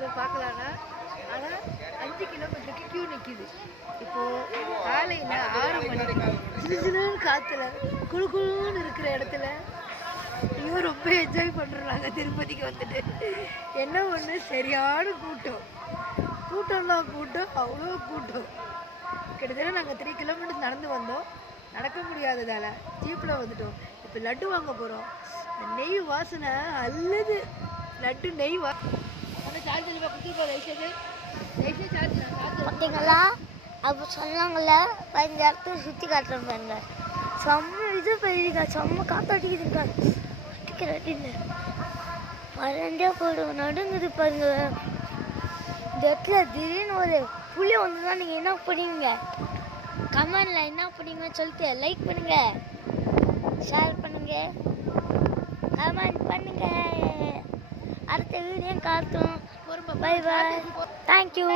ஒருத்தரை பார்க்கலான்னா, ஆனால் 5 கிலோமீட்டருக்கு கியூ நிற்கிது. இப்போது காலையில் 6 மணிக்கு சிலுசிலுன்னு காற்றுல குழு குழுன்னு இருக்கிற இடத்துல இவங்க ரொம்ப என்ஜாய் பண்ணுறாங்க. திருப்பதிக்கு வந்துட்டு என்ன ஒன்று சரியான கூட்டம், கூட்டம் அவ்வளோ கூட்டம். கிட்டத்தட்ட நாங்கள் 3 கிலோமீட்டர் நடந்து வந்தோம். நடக்க முடியாததால் ஜீப்பில் வந்துட்டோம். இப்போ லட்டு வாங்க போகிறோம். நெய் வாசனை அல்லது லட்டு நெய் ஆனால் சார்ஜ் இல்லை கொடுத்துருப்போம். லைசே சார்ஜ் பார்த்தீங்களா? அப்போ சொன்னாங்கள 15 இடத்துல சுற்றி காட்டுறேன் பாருங்க. செம்ம இது போயிருக்கா, செம்ம காத்தாட்டிக்குதுக்கா. அடிக்கிறேன் மறண்டே போயிடும், நடுங்குது பாருங்க. இந்த இடத்துல திடீர்னு ஒரு புளி வந்துன்னா நீங்கள் என்ன பண்ணுவீங்க? கமெண்டில் என்ன பண்ணுவீங்கன்னு சொல்லிட்டு லைக் பண்ணுங்க, ஷேர் பண்ணுங்க, கமெண்ட் பண்ணுங்க. அடுத்த வீடியோ காட்டும். Bye bye, thank you.